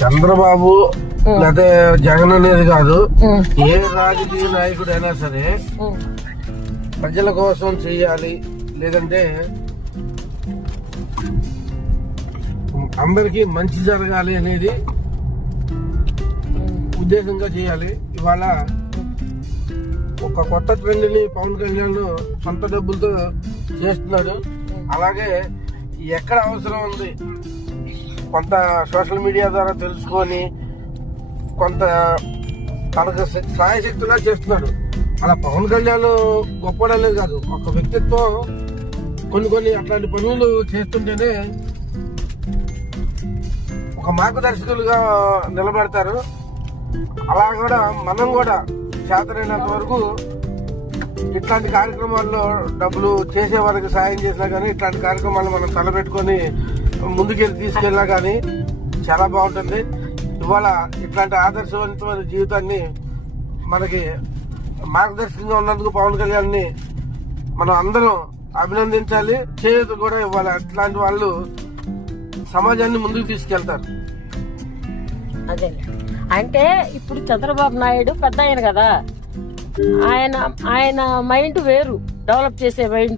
చంద్రబాబు లేకపోతే జగన్ అనేది కాదు, ఏ రాజకీయ నాయకుడైనా సరే ప్రజల కోసం చేయాలి, లేదంటే అందరికి మంచి జరగాలి అనేది ఉద్దేశంగా చేయాలి. ఇవాళ ఒక కొత్త ట్రెండ్ ని పవన్ కళ్యాణ్ సొంత డబ్బులతో చేస్తున్నారు. అలాగే ఎక్కడ అవసరం ఉంది కొంత సోషల్ మీడియా ద్వారా తెలుసుకొని కొంత తనకు సాయశక్తిగా చేస్తున్నాడు. అలా పవన్ కళ్యాణ్ గొప్పడలేదు కాదు, ఒక వ్యక్తిత్వం కొన్ని అట్లాంటి పనులు చేస్తుంటేనే ఒక మార్గదర్శకులుగా నిలబడతారు. అలా కూడా మనం కూడా చేతనైనంత వరకు ఇట్లాంటి కార్యక్రమాల్లో డబ్బులు చేసే వారికి సాయం చేసినా కానీ, ఇట్లాంటి కార్యక్రమాలు మనం తలపెట్టుకొని ముందుకెళ్ళి తీసుకెళ్ళినా కానీ చాలా బాగుంటుంది. ఇవాళ ఇట్లాంటి ఆదర్శవంతమైన జీవితాన్ని మనకి మార్గదర్శకంగా ఉన్నందుకు పవన్ కళ్యాణ్ని మనం అందరం అభినందించాలి, చేయూత కూడా ఇవ్వాలి. అట్లాంటి వాళ్ళు సమాజాన్ని ముందుకు తీసుకెళ్తారు. అదే అంటే ఇప్పుడు చంద్రబాబు నాయుడు పెద్ద ఆయన కదా, ఆయన మైండ్ వేరు, డెవలప్ చేసే మైండ్